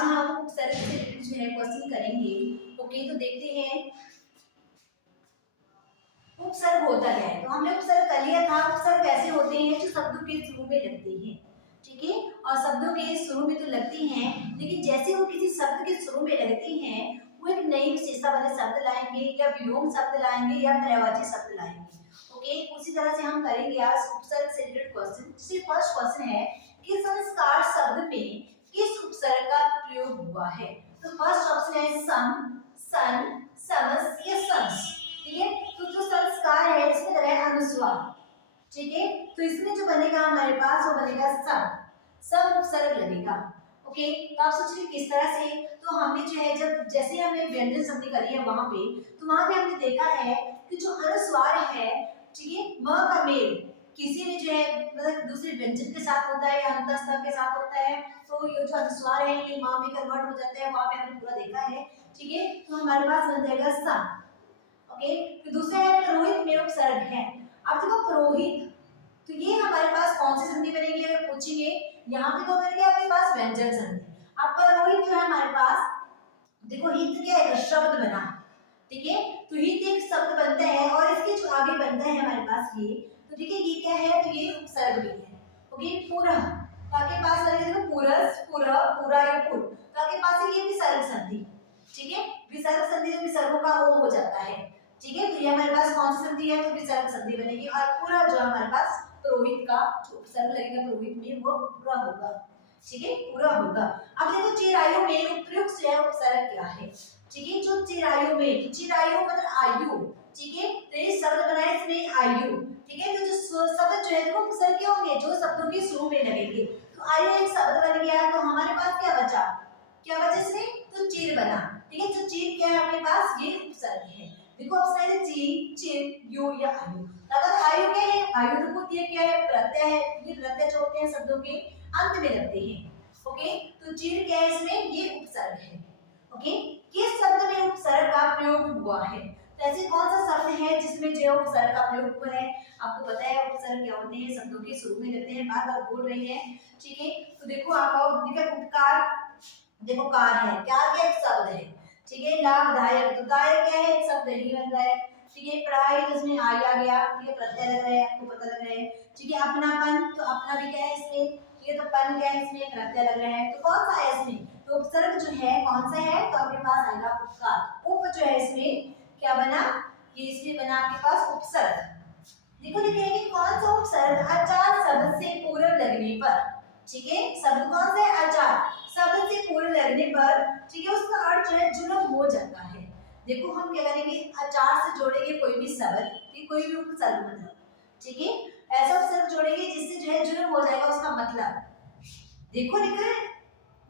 आज हम उपसर्ग से रिलेटेड जो है क्वेश्चन करेंगे। ओके, तो देखते हैं उपसर्ग होता क्या है। तो हमने उपसर्ग कर लिया था। उपसर्ग कैसे होते हैं, जो शब्दों के शुरू में लगते हैं, ठीक है। और शब्दों के शुरू में तो लगती हैं, लेकिन जैसे वो किसी शब्द के शुरू में लगती हैं, वो एक नई विशेषता वाले शब्द लाएंगे, या विलोम शब्द लाएंगे, या पर्यायवाची शब्द लाएंगे। ओके, उसी तरह से हम करेंगे आज उपसर्ग से रिलेटेड क्वेश्चन। जैसे फर्स्ट क्वेश्चन है कि संस्कार शब्द में किस उपसर्ग का प्रयोग हुआ है। तो फर्स्ट ऑप्शन है सम, सन, समस या संस, ठीक है। तो जो संस्कार है इसमें लगा है अनुस्वार, ठीक है। तो इसमें जो बनेगा हमारे पास वो बनेगा सम उपसर्ग लगेगा। ओके, तो आप सोचिए किस तरह से। तो हमने जो है जब जैसे हमने व्यंजन संधि करी है वहां पे, तो वहां पे हमने देखा है कि जो अनुस्वार है, ठीक है, म का मेल किसी भी जो है मतलब दूसरे व्यंजन के साथ होता है या अंतस्थ के साथ होता है, तो ये जो अनुस्वार है ये म में कन्वर्ट हो जाता है। वहां पे हमने पूरा देखा है, ठीक है। तो हमारे पास बन जाएगा सम। ओके, तो दूसरा है पुरोहित में उपसर्ग है। अब देखो पुरोहित, तो ये हमारे पास कौन सी संधि बनेगी अगर पूछेंगे, यहाँ पे तो बनेगी आपके पास व्यंजन संधि। अब पुरोहित जो है हमारे पास, देखो हित क्या है, शब्द बना, ठीक है। तो हित एक शब्द बनता है और इसके जो आगे बनता है हमारे पास ये, तो ठीक है, ये क्या है, तो ये उपसर्ग भी है। ओके, पूरा तो आपके पास बनेगा, देखो पूरस, पूरा, पूरा या पूर्व, तो आपके पास है ये विसर्ग संधि, ठीक है। विसर्ग संधि जो विसर्गों का वो हो जाता है, ठीक है। तो ये हमारे पास कौन सी संधि है, तो विसर्ग संधि बनेगी। और पूरा जो हमारे पास पुरोहित का जो उपसर्ग लगेगा पुरोहित में वो पूरा होगा, ठीक है, पूरा होगा। अब देखो चिरायु में उपयुक्त जो है उपसर्ग क्या है, ठीक है। जो चिरायु में, चिरायु मतलब आयु, ठीक है। तो ये शब्द बना है इसमें आयु, ठीक है। तो जो शब्द जो है देखो उपसर्ग क्या होंगे, जो शब्दों के शुरू में लगेंगे। तो आयु एक शब्द बन गया, तो हमारे पास क्या बचा, क्या बचा इसमें, तो चिर बना, ठीक है। तो चिर क्या है आपके पास, ये उपसर्ग है। देखो ऑप्शन है ची, चिर, यु या आयु। अगर आयु क्या है, आयु तो होती है क्या है, प्रत्यय है। ये प्रत्यय जो होते हैं शब्दों के अंत में लगते हैं। ओके, तो चिर क्या है इसमें, ये उपसर्ग है। ओके, किस शब्द में उपसर्ग का प्रयोग हुआ है। तो ऐसे कौन सा शब्द है जिसमें जो उपसर्ग का प्रयोग हुआ है। आपको पता है उपसर्ग क्या होते हैं, शब्दों के शुरू में लगते हैं, बार बार बोल रही है, ठीक है। तो देखो आप देखो उपकार, देखो कार है, कार क्या एक शब्द है, ठीक है। लाभदायक, तो दायक क्या है, एक शब्द नहीं बन रहा है, ठीक है। पढ़ाई तो इसमें आ गया, ठीक है, प्रत्यय लग रहा है, आपको पता लग रहा है, ठीक है। अपनापन, तो अपना भी क्या है इसमें, ठीक है। तो पन क्या है इसमें, प्रत्यय लग रहा है। तो कौन सा है इसमें, तो उपसर्ग जो है कौन सा है, तो आपके पास आएगा उपकार। उप जो है इसमें क्या बना, ये इसमें बना आपके पास उपसर्ग। देखो लिखे हैं कि कौन सा उपसर्ग आचार शब्द से पूर्व लगने पर, ठीक है। शब्द कौन सा है, आचार शब्द से पूर्व लगने पर, ठीक है, उसका अर्थ जो है जुलम हो जाता है। देखो हम क्या करेंगे, आचार से जोड़ेंगे कोई भी शब्द, ठीक, कोई भी उपसर्ग मतलब, ठीक है। ऐसा उपसर्ग जोड़ेंगे जिससे जो है जुलम हो जाएगा उसका मतलब। देखो लिखा है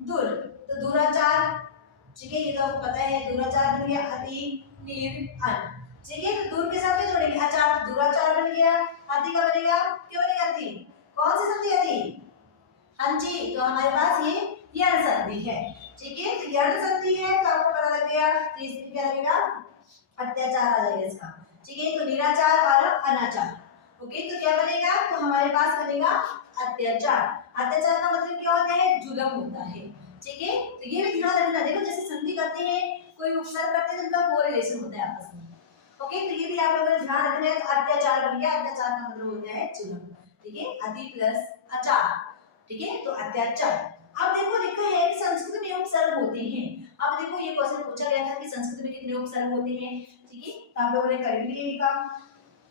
दूर, तो दुराचार, ठीक है, ये तो आपको पता है। दुराचार बन गया अति, नीर, अन, ठीक है। तो दूर के साथ क्या जोड़ेंगे, आचार, तो दुराचार बन गया। अति का बनेगा, क्या बनेगा, अति, कौन सी संधि अति, हाँ जी। तो हमारे पास ये यण संधि है, ठीक है। तो यण संधि है, तो आपको पता लग गया, तो इसमें क्या लगेगा, अत्याचार आ जाएगा इसका, ठीक है। तो निराचार और अनाचार। ओके, तो क्या बनेगा, तो हमारे पास बनेगा अत्याचार। अत्याचार का मतलब क्या होता है, जुल्म होता है, ठीक है। तो ये भी ध्यान रखना। देखो जैसे संधि करते हैं, कोई उपसर्ग करते हैं, तो उनका को रिलेशन होता है आपस में। ओके, तो ये भी आप लोगों को ध्यान रखना है। तो अत्याचार बन गया, अत्याचार का मतलब होता है जुल्म, ठीक है। अति प्लस आचार, ठीक है, तो अत्याचार। अब देखो लिखा है कि संस्कृत में उपसर्ग होते हैं। अब देखो ये क्वेश्चन पूछा गया था कि संस्कृत में कितने उपसर्ग होते हैं, ठीक है। तो आप लोगों ने कर भी लिया काम,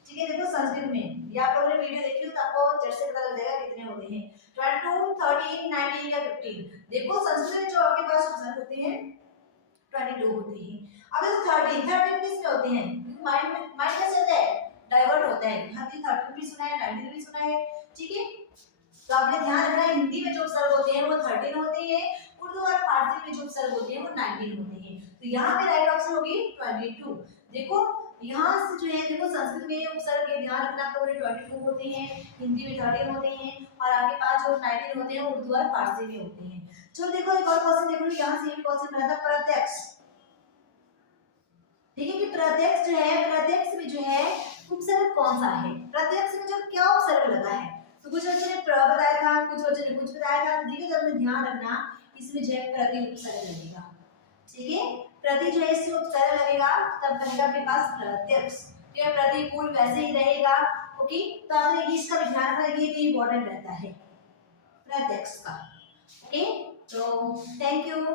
ठीक है। देखो संस्कृत में ये आप लोगों ने वीडियो देखी हो तो आपको झट से पता लग जाएगा कितने होते हैं, 22, 13, 19 या 15। देखो संस्कृत में जो आपके पास उपसर्ग होते हैं 22 होते हैं। अब देखो 13 किस में होते हैं, माइंड कैसे होता है, डाइवर्ट होता है। यहाँ पे 13 भी सुना है, 19 भी सुना है, ठीक है। तो आपने ध्यान रखना है हिंदी में जो उपसर्ग होते हैं वो 13 होते हैं, उर्दू और फारसी में जो उपसर्ग होते हैं वो 19 होते हैं। तो यहाँ पे राइट ऑप्शन होगी 22। देखो यहाँ से जो है, देखो संस्कृत में उपसर्ग के ध्यान रखना, आपको 22 होते हैं, हिंदी में 13 होते हैं, और आपके पास जो 19 होते हैं उर्दू और फारसी में होते हैं। चलो देखो एक और क्वेश्चन देख लो, यहाँ से एक क्वेश्चन बना था प्रत्यक्ष, ठीक है। कि प्रत्यक्ष जो है, प्रत्यक्ष में जो है उपसर्ग कौन सा है, प्रत्यक्ष में जो क्या उपसर्ग लगा है। तो कुछ बच्चों ने प्र बताया था, कुछ बच्चों ने कुछ बताया था। देखिए तो हमने ध्यान रखना इसमें जो है प्रति उपसर्ग लगेगा। ठीक है, प्रति जो है इससे उपसर्ग लगेगा तब बनेगा आपके पास प्रत्यक्ष। तो यह प्रतिकूल वैसे ही रहेगा। ओके, तो आपने इसका भी ध्यान रखना, ये भी इम्पोर्टेंट रहता है प्रत्यक्ष का। ओके, तो थैंक यू।